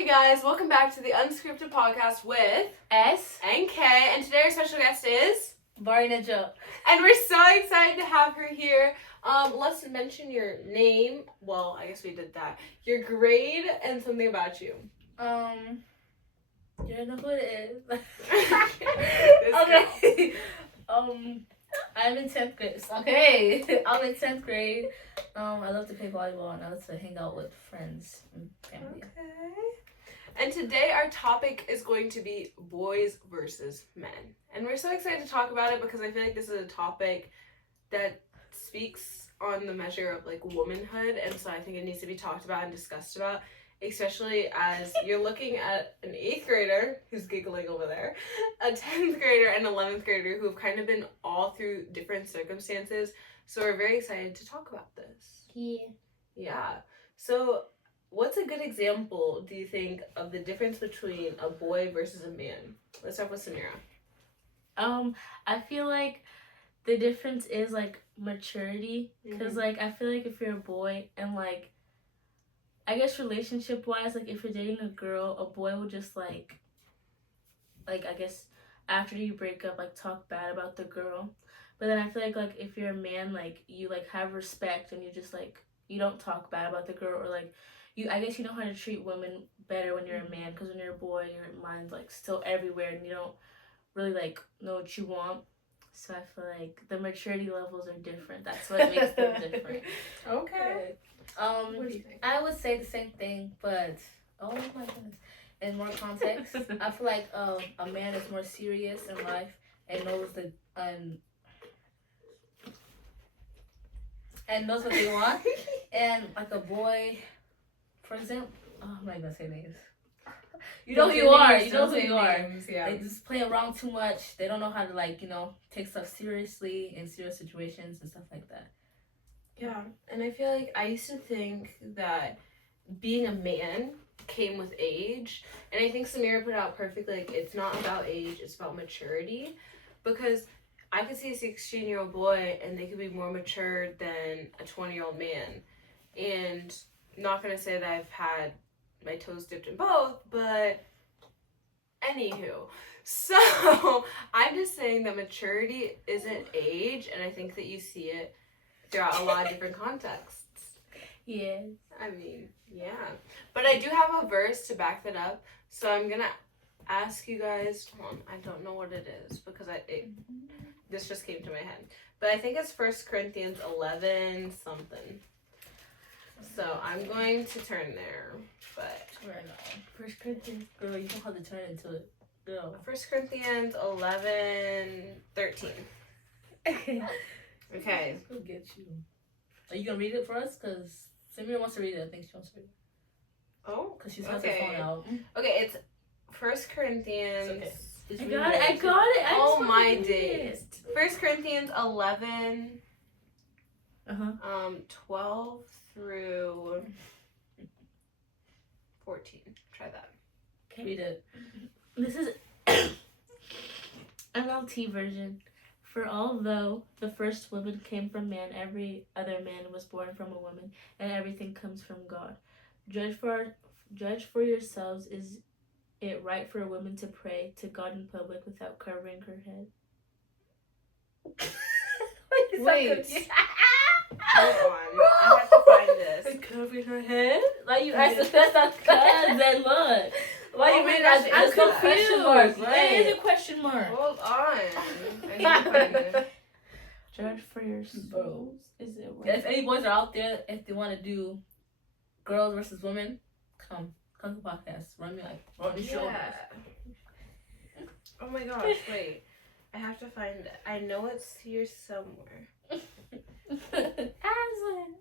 Hey guys, welcome back to the Unscripted Podcast with S. and K, and today our special guest is barinegior. And we're so excited to have her here. Let's mention your name. Well, I guess we did that. Your grade and something about you. You know who it is. Okay. I'm in 10th grade. Okay. I'm in 10th grade. I love to play volleyball and I love to hang out with friends and family. Okay. And today our topic is going to be boys versus men. And we're so excited to talk about it because I feel like this is a topic that speaks on the measure of like womanhood, and so I think it needs to be talked about and discussed about, especially as you're looking at an 8th grader who's giggling over there, a 10th grader and 11th grader who have kind of been all through different circumstances. So we're very excited to talk about this. Yeah. So what's a good example, do you think, of the difference between a boy versus a man? Let's start with Samira. I feel like the difference is like maturity, because like I feel like if you're a boy and like I guess relationship wise, like if you're dating a girl, a boy will just like I guess after you break up, like talk bad about the girl. But then I feel like if you're a man, like you like have respect and you just like you don't talk bad about the girl, or like I guess you know how to treat women better when you're a man, because when you're a boy, your mind's like still everywhere and you don't really like know what you want. So I feel like the maturity levels are different. That's what makes them different. Okay. What do you think? I would say the same thing, but oh my goodness, in more context, I feel like a man is more serious in life and knows and knows what they want, and like a boy, for example, I'm not gonna say names. You know who you are. You know who you are. Yeah. They just play around too much. They don't know how to like take stuff seriously in serious situations and stuff like that. Yeah, and I feel like I used to think that being a man came with age, and I think Samira put it out perfectly. Like, it's not about age, it's about maturity, because I could see a 16-year-old boy and they could be more mature than a 20-year-old man. And not gonna say that I've had my toes dipped in both, but anywho. So I'm just saying that maturity isn't age, and I think that you see it throughout a lot of different contexts. Yeah. I mean, yeah. But I do have a verse to back that up, so I'm gonna ask you guys. Hold on, I don't know what it is because this just came to my head. But I think it's 1 Corinthians 11 something. So I'm going to turn there, but Right now. 1 Corinthians, girl, you don't have to turn into it. Girl. 1 Corinthians 11:13. Okay. Let's go get you. Are you gonna read it for us? Because Samira wants to read it. I think she wants to read it. Oh, because she's has her phone out. Okay, it's 1 Corinthians. Okay. I got it. Oh my days. 1 Corinthians 11. 12 through 14. Try that. Okay. Read it. This is NLT version. For although the first woman came from man, every other man was born from a woman, and everything comes from God. Judge for yourselves. Is it right for a woman to pray to God in public without covering her head? Wait. Hold on. I have to find this. Covering her head? Like you asked if that's not then look. Why you mean that? I'm confused. Right. It is a question mark. Hold on. I need to find it. Judge for yourselves. Is it right? If any boys are out there, if they want to do girls versus women, come to the podcast. Run me shoulders. Oh my gosh, wait. I have to find it. I know it's here somewhere. Aslan.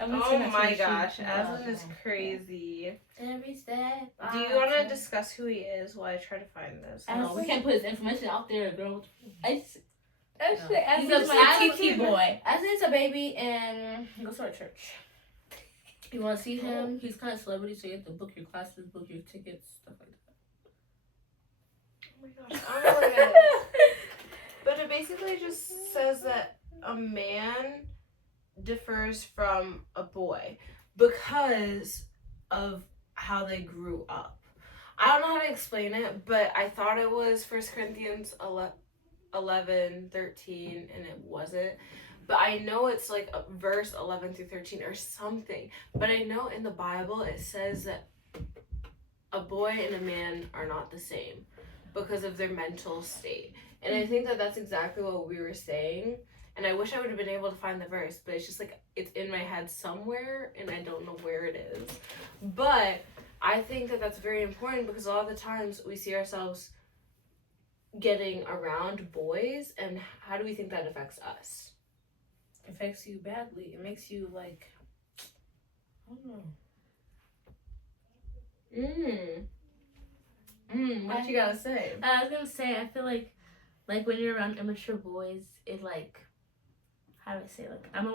Oh my gosh, Aslan is crazy. Every step. Do you want to discuss who he is while I try to find this? No, we can't put his information out there, girl. He's He's my TT boy. Aslan's a baby and he goes to our church. You want to see him? He's kind of celebrity, so you have to book your classes, book your tickets, stuff like that. Oh my gosh, I don't know what it is. But it basically just says that a man differs from a boy because of how they grew up. I don't know how to explain it, but I thought it was 1 Corinthians 11, 13, and it wasn't. But I know it's like a verse 11 through 13 or something. But I know in the Bible it says that a boy and a man are not the same because of their mental state. And I think that that's exactly what we were saying. And I wish I would have been able to find the verse, but it's just like it's in my head somewhere and I don't know where it is. But I think that that's very important because a lot of the times we see ourselves getting around boys, and how do we think that affects us? It affects you badly. It makes you like, I don't know. What you gotta say? I was gonna say, I feel like when you're around immature boys, it like, how do I say, like, I'm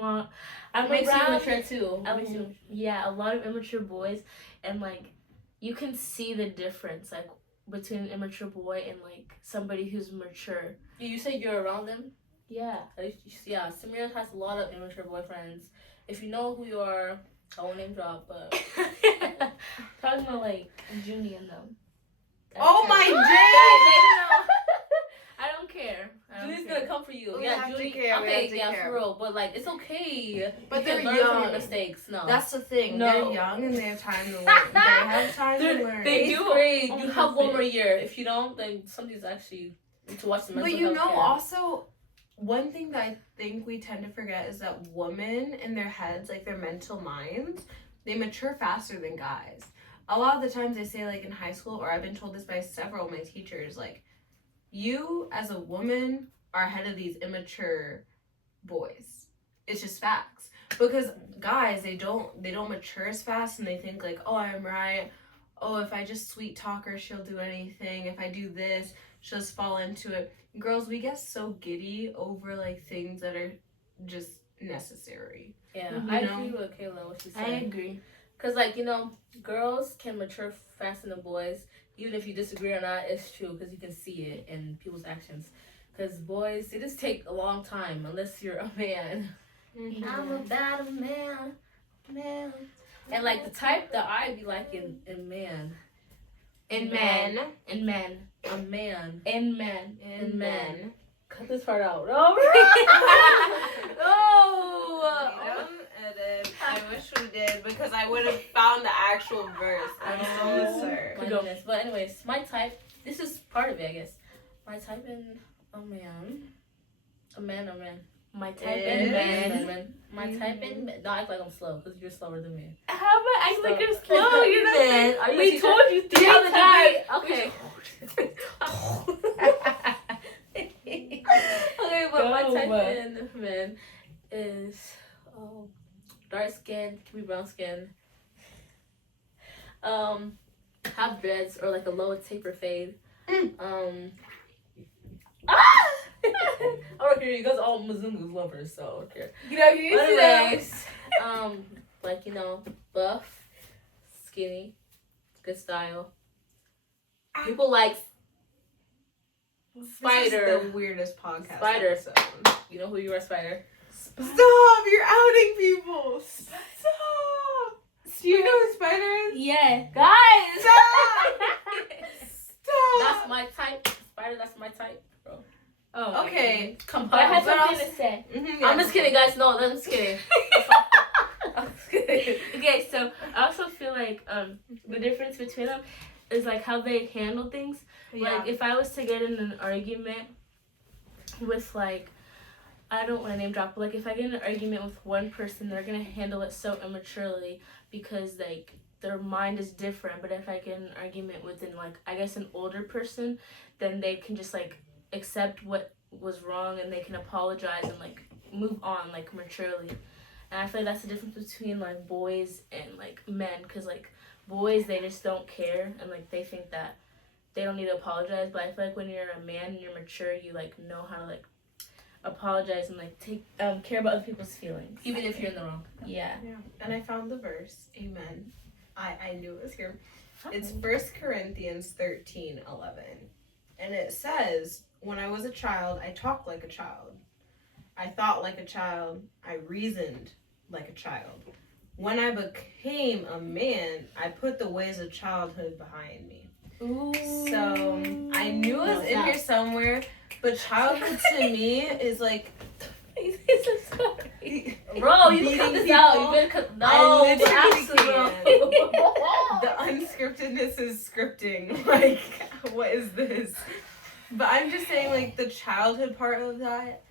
Makes you around, mature too. yeah, a lot of immature boys, and like, you can see the difference, like, between an immature boy and like somebody who's mature. You say you're around them? Yeah. Yeah, Samira has a lot of immature boyfriends. If you know who you are, I won't name drop, but Talking about like Junie and them. Oh my Guys, days! I don't care. Julie's gonna come for you. We Yeah, have to Julie. care, we Okay, have to yeah, care. for real. But like, it's okay. But You they're can learn from young. your mistakes. No, That's the thing. No. They're young and they have time to learn. They have time to learn. They Eighth do. Grade, Oh, you have one perfect. more year. If you don't, then somebody's actually need to watch the mental But you health know, care. also, one thing that I think we tend to forget is that women in their heads, like their mental minds, they mature faster than guys. A lot of the times they say, like in high school, or I've been told this by several of my teachers, like, you as a woman are ahead of these immature boys. It's just facts. Because guys, they don't mature as fast, and they think like, oh, I'm right. Oh, if I just sweet talk her, she'll do anything. If I do this, she'll just fall into it. Girls, we get so giddy over like things that are just necessary. Yeah, You I know? agree with Kayla what she said. I agree. Cause like, you know, girls can mature faster than boys. Even if you disagree or not, it's true because you can see it in people's actions. Cause boys, they just take a long time unless you're a man. Mm-hmm. I'm about a man. And like the type that I be like in man. In men. And men. A man. And men. In men. Cut this part out. Oh, We don't edit. I wish we did because I would have found the actual verse. I'm so sorry. my goodness. But anyways, my type. This is part of it, I guess. My type in a man. A man. My type Is- and men. Man. My type in men. Don't act like I'm slow because you're slower than me. How am I acting like So- you're slow? You're not. Man, are you We a told you The 3 other day. times. Okay. Okay, but my Go. type in men is dark skin, can be brown skin. Have dreads or like a low taper fade. I don't care. You guys all Mzungu's lovers, so I don't care. You know, you But see that. anyways, like, you know, buff, skinny, good style. People like This is Spider. the weirdest podcast. Spider. episode. You know who you are, Spider. Stop! You're outing people. Stop! Do you know who Spider is? Yeah. Guys! Stop! That's my type. Spider, that's my type, bro. Oh. my Okay. God. But I had But something to say. Mhm, I'm just kidding, guys. No, I'm just kidding. I'm just kidding. Okay, so I also feel like the difference between them is like how they handle things. Yeah. Like if I was to get in an argument with like, I don't want to name drop, but like if I get in an argument with one person, they're gonna handle it so immaturely because like their mind is different. But if I get in an argument with I guess an older person, then they can just like accept what was wrong and they can apologize and like move on like maturely. And I feel like that's the difference between like boys and like men, because like boys, they just don't care and like they think that they don't need to apologize. But I feel like when you're a man and you're mature, you like know how to like apologize and like take care about other people's feelings. Even if you're in the wrong. Yeah. Yeah. And I found the verse. Amen. I knew it was here. It's 1 Corinthians 13:11. And it says, when I was a child, I talked like a child. I thought like a child. I reasoned like a child. when I became a man, I put the ways of childhood behind me. Ooh. So I knew it was in here somewhere, but childhood to me is like Bro, you beating cut this people. out. You better cut. No, I literally bro. the unscriptedness is scripting. Like, what is this? But I'm just saying, like, the childhood part of that,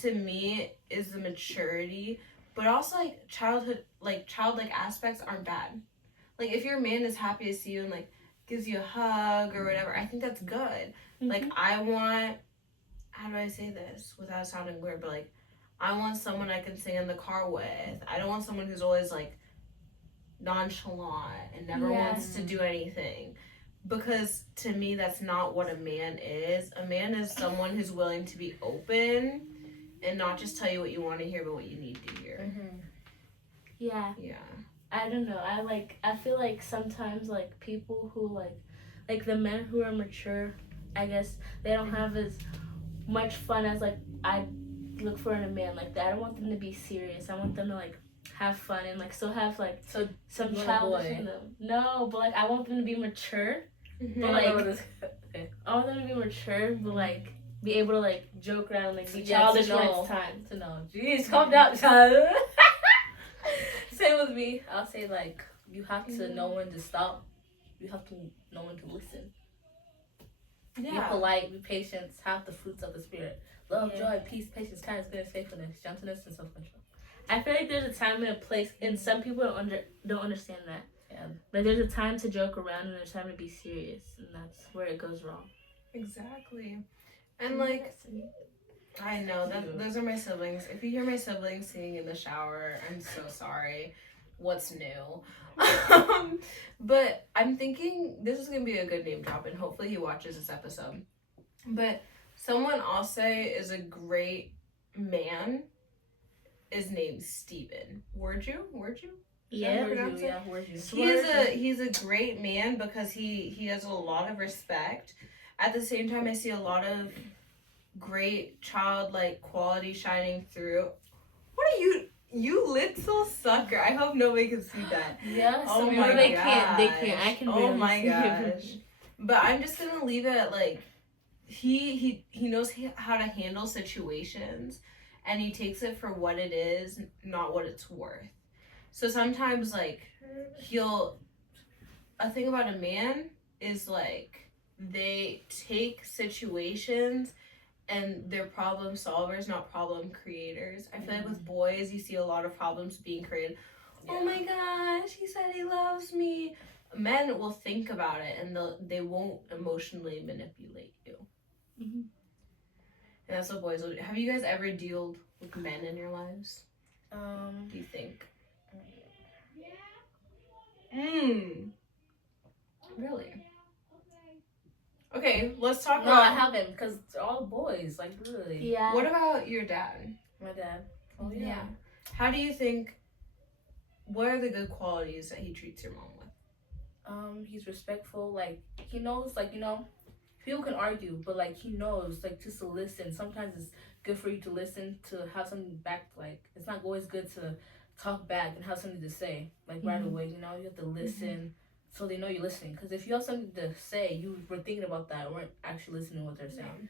to me, is the maturity. But also, like, childlike aspects aren't bad. Like, if your man is happy to see you and, like, gives you a hug or whatever, I think that's good. Mm-hmm. Like, I want, how do I say this without sounding weird, but, like, I want someone I can sing in the car with. I don't want someone who's always, like, nonchalant and never wants to do anything. Because to me, that's not what a man is. A man is someone who's willing to be open and not just tell you what you want to hear, but what you need to hear. Mm-hmm. Yeah. Yeah. I don't know. I feel like sometimes like people who like the men who are mature, I guess they don't have as much fun as like I look for in a man. Like that. I don't want them to be serious. I want them to like have fun and like still have like some childish in them. No, but like I want them to be mature. Mm-hmm. But like I want them to be mature, but like be able to like joke around and like be childish when it's time. To know. Jeez, calm down, child. Same with me. I'll say like you have to know when to stop. You have to know when to listen. Yeah. Be polite, be patient, have the fruits of the spirit. Love, joy, peace, patience, kindness, goodness, faithfulness, gentleness, and self-control. I feel like there's a time and a place, and some people don't understand that. Yeah. Like there's a time to joke around and there's a time to be serious, and that's where it goes wrong. Exactly. And like, I know that those are my siblings. If you hear my siblings singing in the shower, I'm so sorry. What's new? But I'm thinking this is gonna be a good name drop, and hopefully he watches this episode. But someone I'll say is a great man is named Steven. Word you? Yeah. Where's you? He's a great man because he has a lot of respect. At the same time, I see a lot of great childlike quality shining through. What are you little sucker? I hope nobody can see that. Yeah. Oh my they gosh. can't. I can. Oh my see it. gosh. But I'm just gonna leave it at like he knows how to handle situations, and he takes it for what it is, not what it's worth. So sometimes like a thing about a man is like they take situations and they're problem solvers, not problem creators. I feel like with boys, you see a lot of problems being created. Yeah. Oh my gosh, he said he loves me. Men will think about it and they won't emotionally manipulate you. Mm-hmm. And that's what boys will do. Have you guys ever dealt with men in your lives? Do you think? Really? Okay, let's talk No, about... I haven't, because they're all boys, like, really. Yeah. What about your dad? My dad. Oh, yeah. How do you think... What are the good qualities that he treats your mom with? He's respectful. Like, he knows, like, you know, people can argue, but, like, he knows, like, just to listen. Sometimes it's good for you to listen, to have something back. Like, it's not always good to talk back and have something to say, like, right away. You know, you have to listen so they know you're listening. Because if you have something to say, you were thinking about that, weren't actually listening to what they're saying.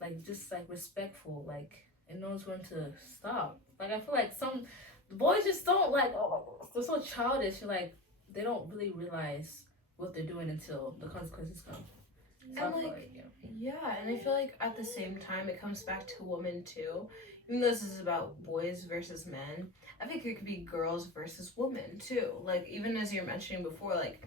Like, just, like, respectful, like, and knows when to stop. Like, I feel like some boys just don't, like, they're so childish. Like, they don't really realize what they're doing until the consequences come. So And like, yeah, and I feel like at the same time it comes back to women too. Even though this is about boys versus men, I think it could be girls versus women too. Like, even as you're mentioning before, like,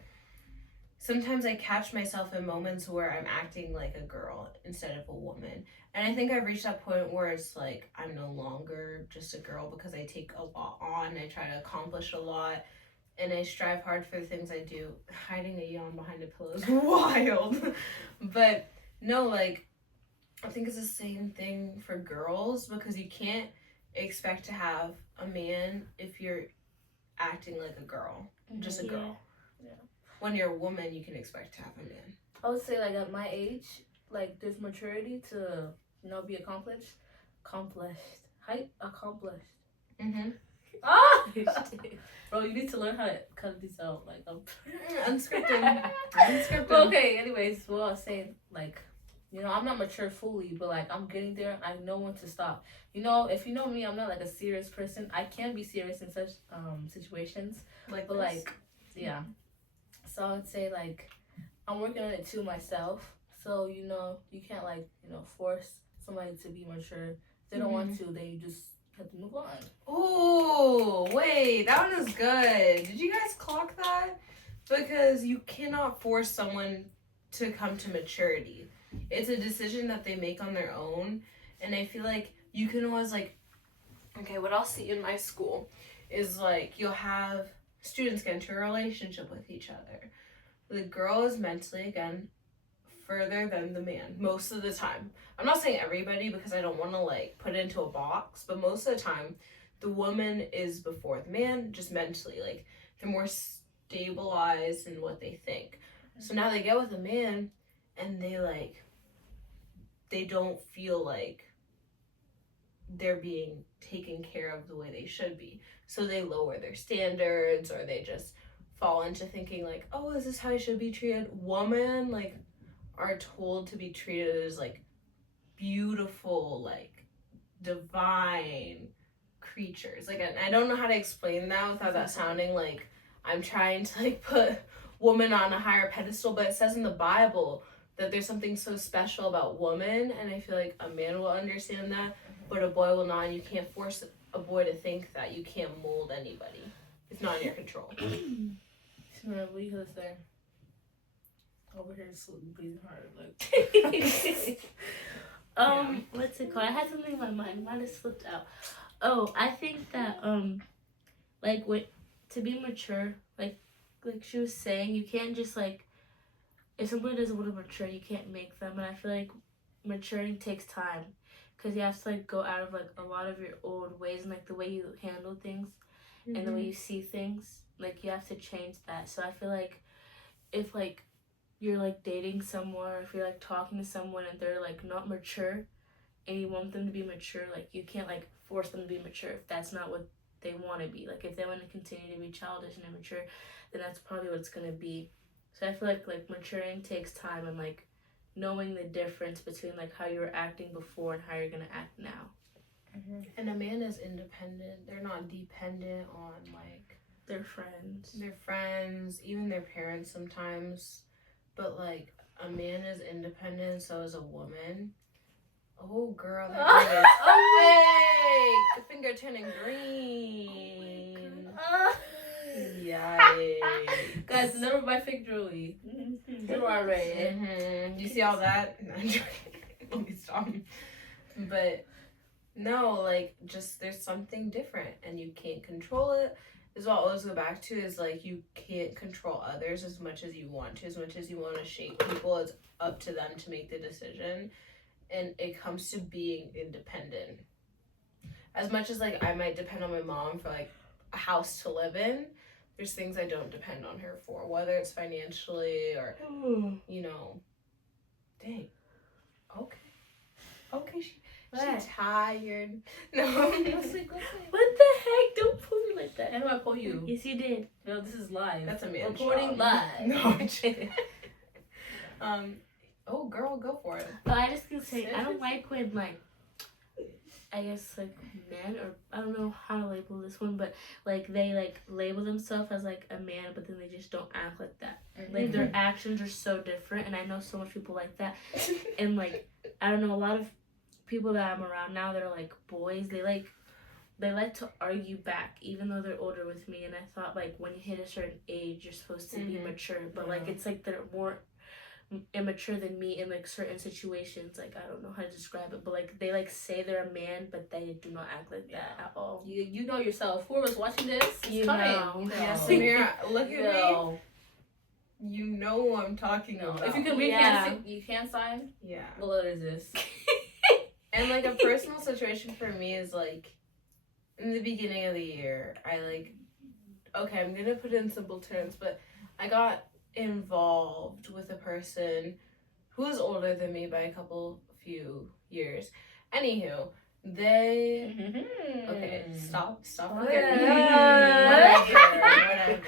sometimes I catch myself in moments where I'm acting like a girl instead of a woman. And I think I've reached that point where it's like I'm no longer just a girl because I take a lot on, I try to accomplish a lot, and I strive hard for the things I do. Hiding a yawn behind a pillow is wild. But no, like, I think it's the same thing for girls because you can't expect to have a man if you're acting like a girl, just a girl. Yeah. When you're a woman, you can expect to have a man. I would say, like, at my age, like, there's maturity to, you know, be accomplished. Ah! Bro, you need to learn how to cut these out. Like, Unscripted. Unscripted. Well, okay, anyways, what I was saying, like, I'm not mature fully, but like, I'm getting there. I know when to stop. If you know me, I'm not like a serious person. I can be serious in such situations, Like, but this. like, yeah. So I would say, like, I'm working on it too myself. So, you can't, like, force somebody to be mature. If they don't want to, then you just have to move on. Ooh, wait, that one is good. Did you guys clock that? Because you cannot force someone to come to maturity. It's a decision that they make on their own. And I feel like you can always, like, okay, what I'll see in my school is, like, you'll have students get into a relationship with each other. The girl is mentally, again, further than the man most of the time. I'm not saying everybody because I don't want to, like, put it into a box, but most of the time the woman is before the man, just mentally. Like, they're more stabilized in what they think. So now they get with a man and they don't feel like they're being taken care of the way they should be. So they lower their standards, or they just fall into thinking like, oh, is this how I should be treated? Women, like, are told to be treated as, like, beautiful, like, divine creatures. Like, I don't know how to explain that without that sounding like I'm trying to, like, put woman on a higher pedestal, but it says in the Bible that there's something so special about woman, and I feel like a man will understand that, but a boy will not, and you can't force a boy to think that. You can't mold anybody. It's not in your control. What you gonna say? Over here breathing hard, like. What's it called? I had something in my mind. It might have slipped out. Oh, I think that like to be mature, like she was saying, you can't just like, if somebody doesn't want to mature, you can't make them. And I feel like maturing takes time, because you have to like go out of like a lot of your old ways, and like the way you handle things and the way you see things. Like, you have to change that. So I feel like if like you're like dating someone, or if you're like talking to someone and they're like not mature, and you want them to be mature, like you can't like force them to be mature if that's not what they want to be. Like, if they want to continue to be childish and immature, then that's probably what it's gonna be. So I feel like maturing takes time, and like knowing the difference between like how you were acting before and how you're gonna act now. And a man is independent. They're not dependent on, like, Their friends. Even their parents sometimes. But, like, a man is independent, so is a woman. Oh, girl, that thing is... Hey! The finger turning green. Yikes. Guys, never buy fake jewelry. You are right. You see all that? No, I'm joking. Let me stop. But, no, like, just there's something different, and you can't control it. Is what I always go back to, is like, you can't control others as much as you want to. As much as you want to shape people, it's up to them to make the decision. And it comes to being independent. As much as, like, I might depend on my mom for, like, a house to live in, there's things I don't depend on her for, whether it's financially or, dang. Okay, she's tired. No. Go sleep. What the heck? Don't pull me like that. How do I pull you? Yes, you did. No, this is live. That's a man's recording job. live. No, I'm kidding. Oh, girl, go for it. But I just can say, I don't like when, like, I guess, like, men, or I don't know how to label this one, but, like, they, like, label themselves as, like, a man, but then they just don't act like that. Like, their actions are so different, and I know so much people like that. And, like, I don't know, a lot of people that I'm around now that are, like, boys, they like to argue back, even though they're older with me. And I thought, like, when you hit a certain age, you're supposed to be mature. But, like, it's like they're more immature than me in, like, certain situations. Like, I don't know how to describe it, but, like, they, like, say they're a man, but they do not act like that at all. You know yourself. Whoever's watching this, You know. Yeah, Samira, look at me. You know who I'm talking about. If you can read hand, you can sign. Yeah. What letter is this? And, like, a personal situation for me is, like, in the beginning of the year, I, like, okay, I'm gonna put it in simple terms, but I got involved with a person who was older than me by few years. Anywho, they Mm-hmm. okay, stop Oh, looking at me. yeah. Whatever.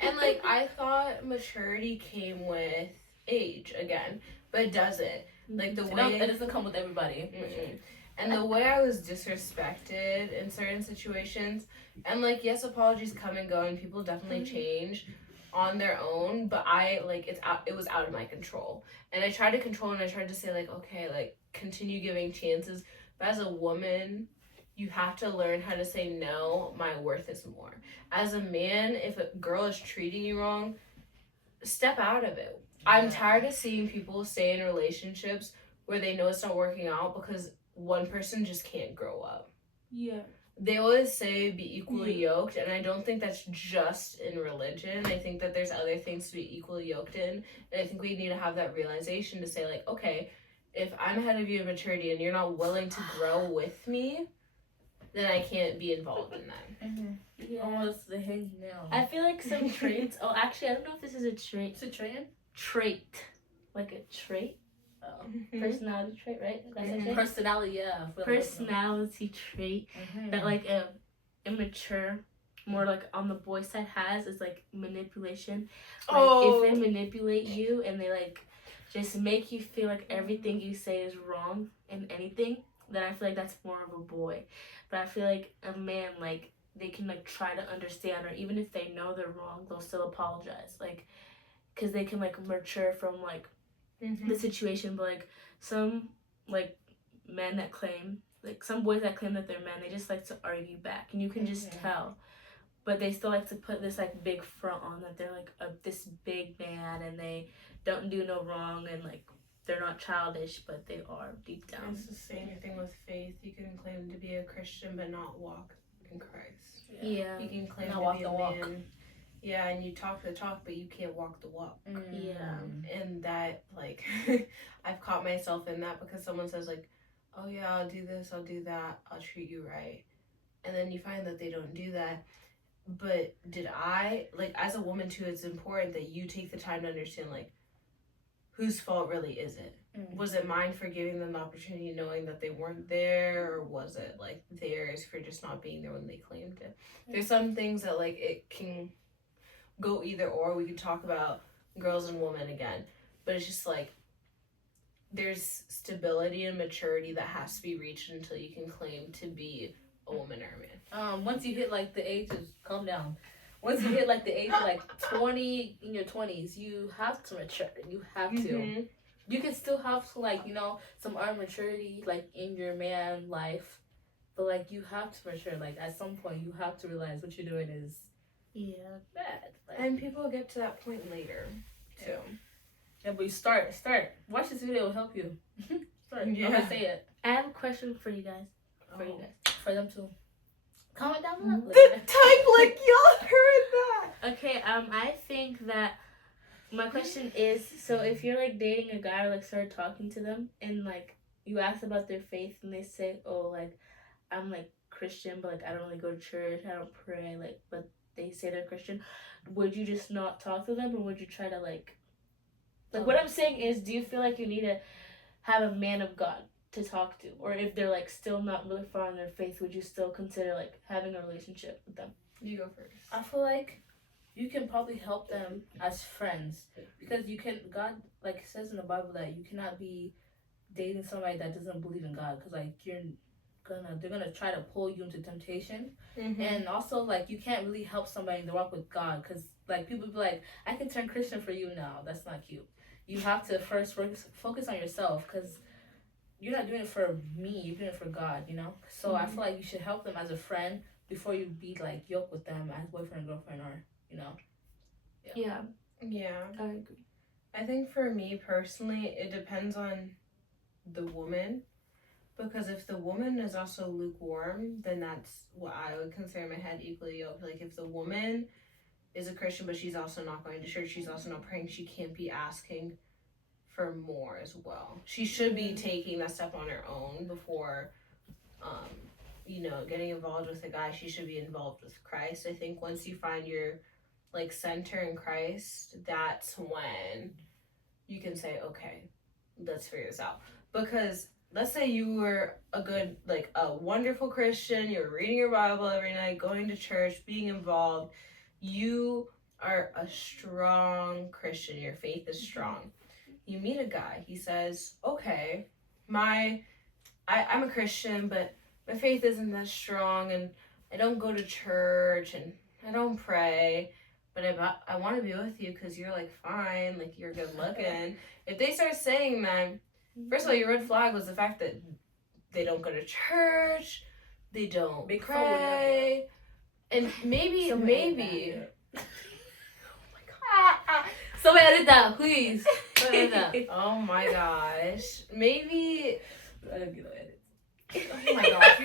And like I thought maturity came with age again, but it doesn't. Like the way It doesn't come with everybody. and the way I was disrespected in certain situations, and like yes, apologies come and go, and people definitely change on their own, but I like it was out of my control, and I tried to control, and I tried to say like okay, like continue giving chances, but as a woman. You have to learn how to say no, my worth is more. As a man, if a girl is treating you wrong, step out of it. I'm tired of seeing people stay in relationships where they know it's not working out because one person just can't grow up. Yeah. They always say be equally yoked, and I don't think that's just in religion. I think that there's other things to be equally yoked in, and I think we need to have that realization to say like, okay, if I'm ahead of you in maturity and you're not willing to grow with me, then I can't be involved in that. Mm-hmm. Yeah. Almost the hangnail. I feel like some traits. Oh, actually, I don't know if this is a trait. It's a trait. Trait, like a trait. Personality trait, right? That's a trait. Personality, yeah. Personality trait that like a immature, more like on the boy side has is like manipulation. Like if they manipulate you and they like just make you feel like everything you say is wrong in anything, then I feel like that's more of a boy. But I feel like a man, like they can like try to understand, or even if they know they're wrong, they'll still apologize, like because they can like mature from like the situation. But like some like men that claim, like some boys that claim that they're men, they just like to argue back, and you can just tell. But they still like to put this like big front on that they're like this big man and they don't do no wrong, and like they're not childish, but they are deep down. It's the same thing with faith. You can claim to be a Christian but not walk in Christ. Yeah. You can claim not to walk be the a walk. man. Yeah, and you talk the talk, but you can't walk the walk. Yeah. And that, like, I've caught myself in that because someone says, like, oh yeah, I'll do this, I'll do that, I'll treat you right. And then you find that they don't do that. But did I, like, as a woman too, it's important that you take the time to understand, like, whose fault really is it? Was it mine for giving them the opportunity knowing that they weren't there, or was it like theirs for just not being there when they claimed it? There's some things that like it can go either or. We could talk about girls and women again, but it's just like there's stability and maturity that has to be reached until you can claim to be a woman or a man. Once you hit like the age of calm down. Once you hit like the age of like 20, in your 20s, you have to mature. You have to. You can still have to like, you know, some immaturity like in your man life, but like you have to mature. Like at some point, you have to realize what you're doing is bad. Like, And people get to that point later too. Yeah, but you start. Watch this video, it'll help you. Start. I'm gonna say it. I have a question for you guys. For them too. Comment down below. The type like y'all heard that. Okay, I think that my question is, so if you're like dating a guy or like start talking to them and like you ask about their faith and they say, oh, like I'm like Christian, but like I don't really go to church, I don't pray, like, but they say they're Christian, would you just not talk to them, or would you try to like what I'm saying is, do you feel like you need to have a man of God to talk to, or if they're like still not really far in their faith, would you still consider like having a relationship with them? You go first. I feel like you can probably help them as friends, because you can, God like says in the Bible that you cannot be dating somebody that doesn't believe in God, because like they're gonna try to pull you into temptation. And also like you can't really help somebody in the walk with God, because like people be like, I can turn Christian for you now. That's not cute. You have to first focus on yourself, because you're not doing it for me, you're doing it for God, you know? So I feel like you should help them as a friend before you be like yoked with them as boyfriend and girlfriend, or, you know? Yeah. Yeah. I agree. I think for me personally, it depends on the woman. Because if the woman is also lukewarm, then that's what I would consider my head equally yoked. Like if the woman is a Christian, but she's also not going to church, she's also not praying, she can't be asking for more as well. She should be taking that step on her own before, getting involved with a guy. She should be involved with Christ. I think once you find your like center in Christ, that's when you can say, okay, let's figure this out. Because let's say you were a good, like a wonderful Christian, you're reading your Bible every night, going to church, being involved. You are a strong Christian. Your faith is strong. You meet a guy. He says, "Okay, I'm a Christian, but my faith isn't that strong, and I don't go to church, and I don't pray, but I want to be with you because you're like fine, like you're good looking." If they start saying that, first of all, your red flag was the fact that they don't go to church, they don't Big pray, and maybe Somebody edit that, please. Somebody edit that. oh my gosh, maybe I don't get no edits. oh my gosh.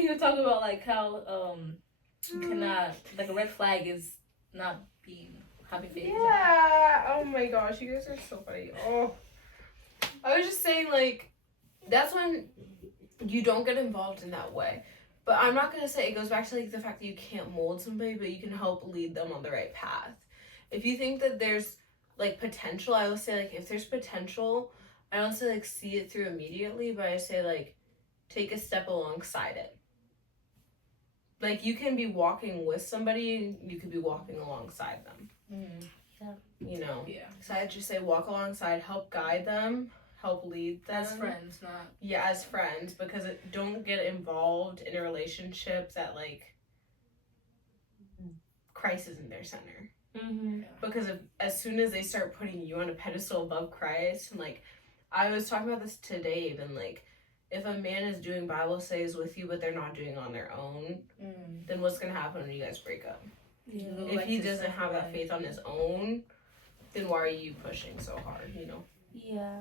You were talking about like how you cannot, like a red flag is not being having faith. Yeah. Oh my gosh, you guys are so funny. Oh, I was just saying, like, that's when you don't get involved in that way. But I'm not gonna say it goes back to like the fact that you can't mold somebody, but you can help lead them on the right path. If you think that there's like potential, I will say like if there's potential, I don't say like see it through immediately, but I say like take a step alongside it. Like you can be walking with somebody, you could be walking alongside them. You know. Yeah. So I just say walk alongside, help guide them, help lead them. As friends, not. Yeah, as friends, because don't get involved in a relationship that like Christ isn't their center. Mm-hmm. Because as soon as they start putting you on a pedestal above Christ, and like I was talking about this to Dave, and like if a man is doing Bible studies with you but they're not doing it on their own, then what's gonna happen when you guys break up? Yeah. If he doesn't have that faith on his own, then why are you pushing so hard, you know? Yeah.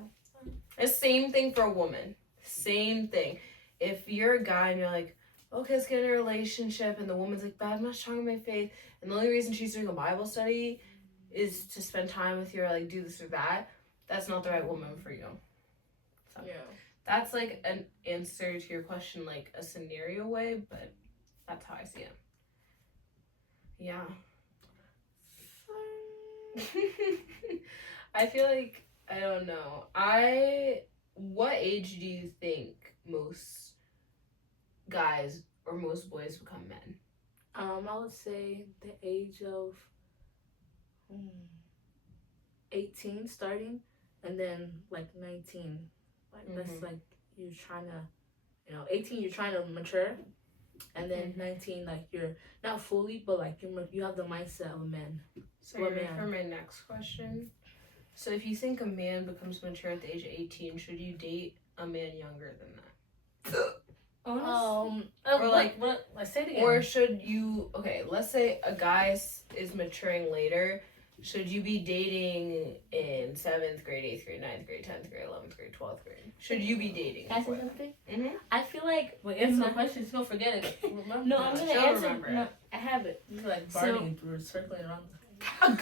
The same thing for a woman. Same thing. If you're a guy and you're like, okay, let's get in a relationship, and the woman's like, but I'm not strong in my faith, and the only reason she's doing a Bible study is to spend time with you or like do this or that, that's not the right woman for you. So Yeah. that's like an answer to your question, like a scenario way, but that's how I see it. Yeah. I feel like, I don't know. What age do you think most guys or most boys become men? I would say the age of 18 starting, and then like 19. Like that's like you're trying to, 18 you're trying to mature, and then 19 like you're not fully, but like you have the mindset of a man. So you're ready for my next question? So if you think a man becomes mature at the age of 18, should you date a man younger than that? Or like what? Let's say it again. Or should you? Okay, let's say a guy is maturing later. Should you be dating in 7th grade, 8th grade, 9th grade, 10th grade, 11th grade, 12th grade? Should you be dating? Can I say something? Mm-hmm. I feel like Wait, answer the question. Don't forget it. Remember? no, I'm gonna she'll answer. remember No, it. I have it. You're like bargaining through, circling around.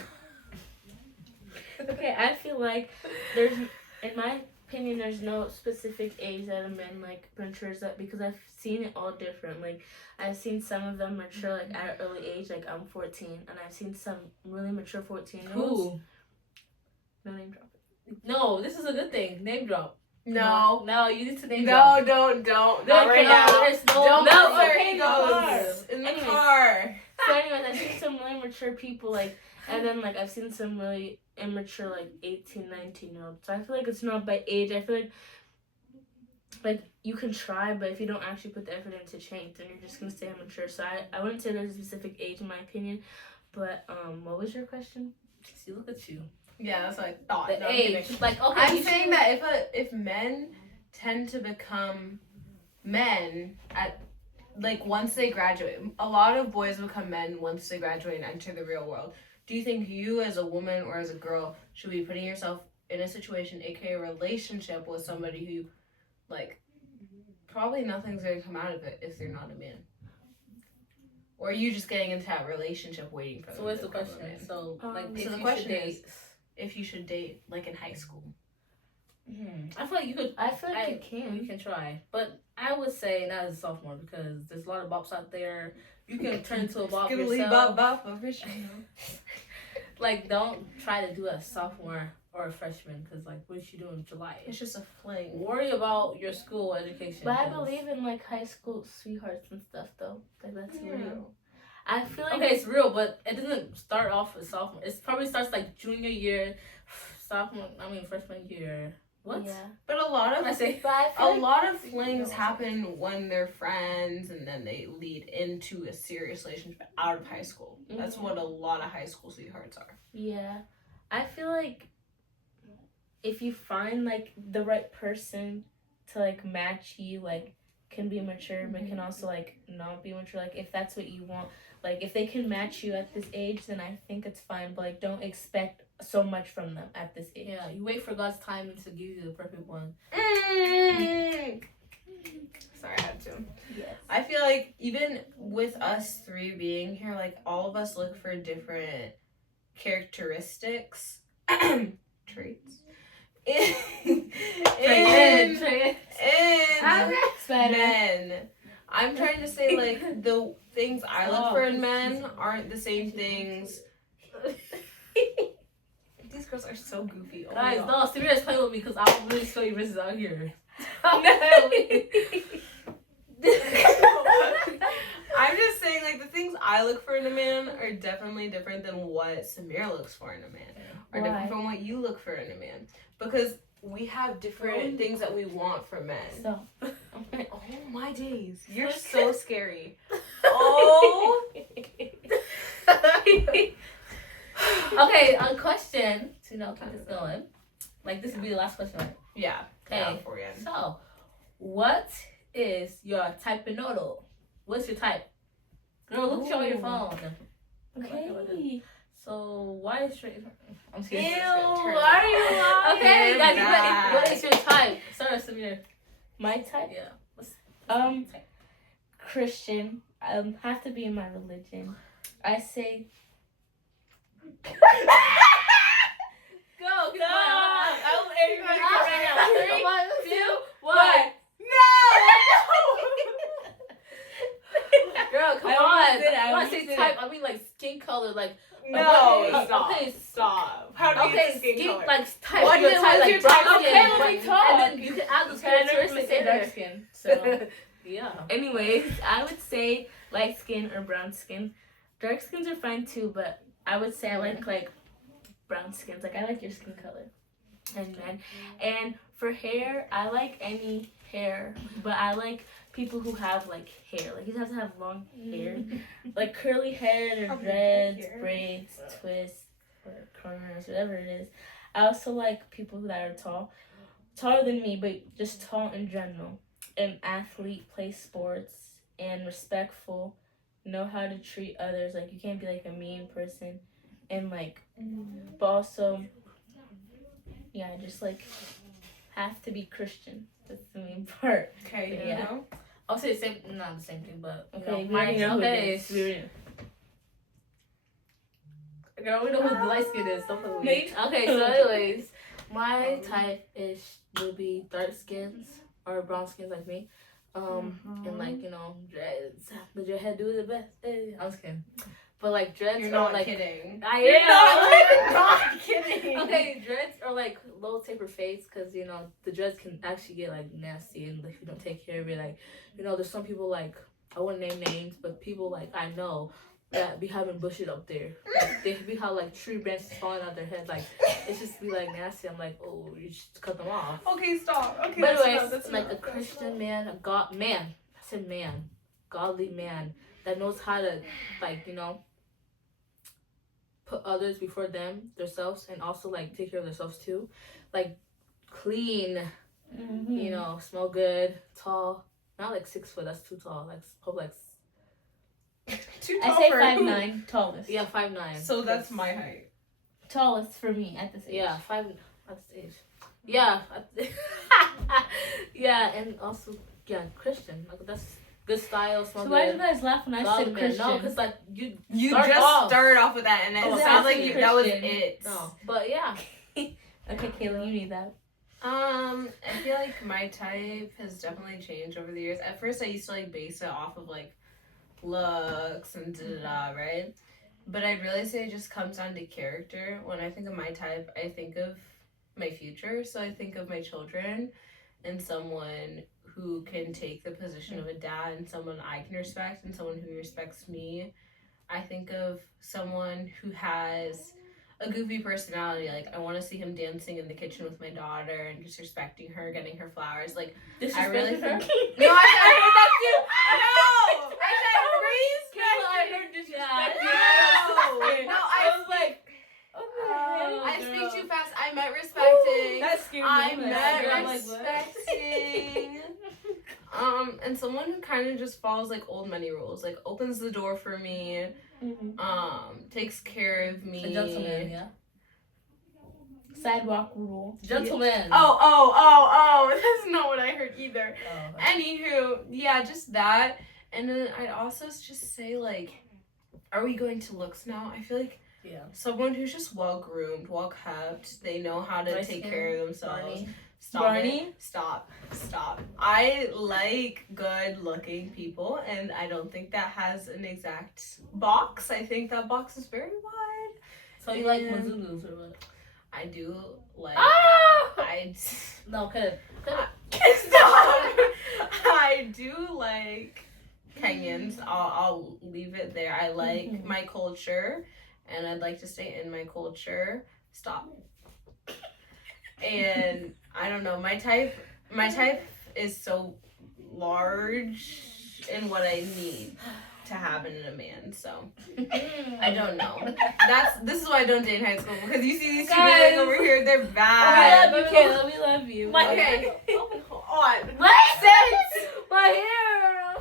Okay, I feel like in my opinion, there's no specific age that a man like matures at, because I've seen it all different. Like I've seen some of them mature like at an early age, like I'm 14, and I've seen some really mature 14-year-olds. Who? No name drop. No, this is a good thing. Name drop. No. No, you need to name drop. No, don't. Not No, right now. there's no. Don't No, put their okay, egos in the car. So anyways, I've seen some really mature people, like, and then like I've seen some really immature like 18, 19-year-olds. So I feel like it's not by age. I feel like you can try, but if you don't actually put the effort into change, then you're just gonna stay immature. So I wouldn't say there's a specific age in my opinion. But what was your question? See, look at you. Yeah, that's what I thought. The No, I'm age. kidding. Like, okay. I'm saying that if men tend to become men at like once they graduate, a lot of boys become men once they graduate and enter the real world. Do you think you as a woman or as a girl should be putting yourself in a situation, aka a relationship with somebody who like probably nothing's gonna come out of it if they're not a man? Or are you just getting into that relationship waiting for them? So what's to the become a question? man? So like, so the question is, if you should date like in high school. I feel like you could. I feel like you You can. can try, but I would say not as a sophomore because there's a lot of bops out there. You can turn into a bop Skibbly yourself. bop bop official. Like, don't try to do a sophomore or a freshman because, like, what you doing in July? It's just a fling. Worry about your school education. But I 'cause- believe in like high school sweethearts and stuff though. Like that's Yeah. real. I feel like Okay, it's real, but it doesn't start off as sophomore. It probably starts like junior year, freshman year. What? Yeah. But a lot What of did I say? But I a feel like lot of flings happen when they're friends and then they lead into a serious relationship out of high school. That's what a lot of high school sweethearts are. yeah. I feel like if you find like the right person to like match you, like can be mature but can also like not be mature. Like if that's what you want, like if they can match you at this age, then I think it's fine. But like don't expect so much from them at this age. Yeah, you wait for God's timing to give you the perfect one. Sorry, I had to. Yes. I feel like even with us three being here, like all of us look for different characteristics, traits. In men. I'm trying to say like the things I look for in men aren't the same things. These girls are so goofy. Oh my Guys, God. no, Samira's playing with me because I'm really show you versus out here. I'm just saying, like, the things I look for in a man are definitely different than what Samira looks for in a man. Or Why? different from what you look for in a man. Because we have different things that we want from men. So Oh my days. You're so scary. Oh. Okay, a question to keep this going. Like, this would be the last question, right? Yeah. Okay. Yeah, before we end. So, what is your type of noodle? What's your type? Girl, look on your Ooh. phone. okay. So, why is straight? I'm Ew, scared. are you lying? Okay, guys, Bye. what is your type? Sorry, Samir. My type? Yeah. What's type? Christian. Have to be in my religion. I say Go, go. I'm angry right now. 3, 2, 1. Girl, come I on. almost did it, I When I almost say did type, it. I mean like skin color, like No, Okay, stop. okay. Stop. How do you okay, get skin color? like type. What your is- type, what is like your brown type? skin, Okay, let but- me talk. And then you can add those Okay, I never characteristics say in dark there. skin. So Yeah. anyways, I would say light skin or brown skin. Dark skins are fine too, but I would say I like brown skins. Like I like your skin color. And men. And for hair, I like any hair, but I like people who have like hair. Like you have to have long hair, like curly hair or Okay, dreads, hair. braids, twists, or corners, whatever it is. I also like people that are taller than me, but just tall in general. An athlete, play sports, and respectful. Know how to treat others. Like you can't be like a mean person, and like, but also, yeah, just like have to be Christian. That's the main part. Okay, Yeah. you know? I'll say the same, not the same thing, but Okay, mine. we know who Okay, it is. We already know. girl, we know who the light skin is. Don't put me. Nate? Okay, so anyways, my type will be dark skins or brown skins like me. And like dreads. The dreadhead do the best. I'm just kidding. But like dreads You're are not like kidding. I You're am. not kidding. Okay, dreads are like low taper fades because the dreads can actually get like nasty and if you don't take care of it, like there's some people like I wouldn't name names, but people like I know that be having bushes up there. Like, they be have like tree branches falling out their head. Like it's just be like nasty. I'm like, oh, you should cut them off. Okay, stop. Okay, But that's anyways, enough, that's like enough, a Christian man, a God man. I said man, godly man that knows how to put others before themselves, and also like take care of themselves too, like clean, smell good, tall. Not like 6 foot. That's too tall. Like probably Too I tall say for 5'9", tallest. yeah 5'9". So that's my height. Tallest for me at this age. Yeah 5 at this age. Yeah, yeah, and also Christian. Like that's good style. Smell So good. why did you guys laugh when I Godly said man. Christian? No, because like you Just started off with that, and it Oh, sounds like exactly. that was Christian. it. No, but yeah. Okay, Kayla, you need that. I feel like my type has definitely changed over the years. At first, I used to like base it off of like looks and da da da, right? But I'd really say it just comes down to character. When I think of my type, I think of my future. So I think of my children and someone who can take the position of a dad and someone I can respect and someone who respects me. I think of someone who has a goofy personality. Like, I want to see him dancing in the kitchen with my daughter and just respecting her, getting her flowers. Like, I really think. No, I heard that too. No! I said respect. No, I was like, I speak too fast. I meant respecting. That scared me. I I'm meant like, what? respecting. And someone who kind of just follows like old money rules, like opens the door for me, takes care of me. A gentleman, yeah. sidewalk rule. Gentleman. Oh, that's not what I heard either. Oh. Anywho, yeah, just that. And then I'd also just say, like, are we going to looks now? I feel like someone who's just well groomed, well kept, they know how to take care of themselves. Stop. I like good looking people, and I don't think that has an exact box. I think that box is very wide. So you like Mazulus or what? I do like. No, good. Stop. I do like Kenyans. I'll leave it there. I like my culture, and I'd like to stay in my culture. Stop. And I don't know. My type is so large in what I need to have in a man. So I don't know. This is why I don't date in high school, because you see these two like over here, they're bad. I love you, Kayla. We love you. Okay. On. What? Sit. My hair.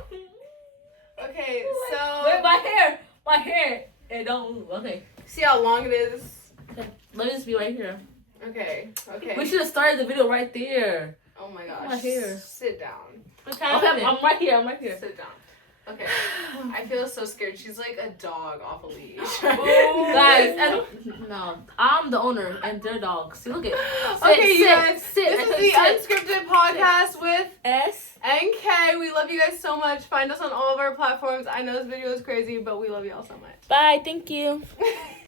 Okay, so Wait, my hair. It don't move. Okay. see how long it is. Let me just be right here. Okay. We should have started the video right there. Oh my gosh. My hair. Sit down. Okay, I'm right here. Sit down. Okay. I feel so scared. She's like a dog off a leash. Guys, no, I'm the owner and their dogs. See, look at. Okay, you guys. Sit. This is the Unscripted Podcast with S and K. We love you guys so much. Find us on all of our platforms. I know this video is crazy, but we love y'all so much. Bye. Thank you.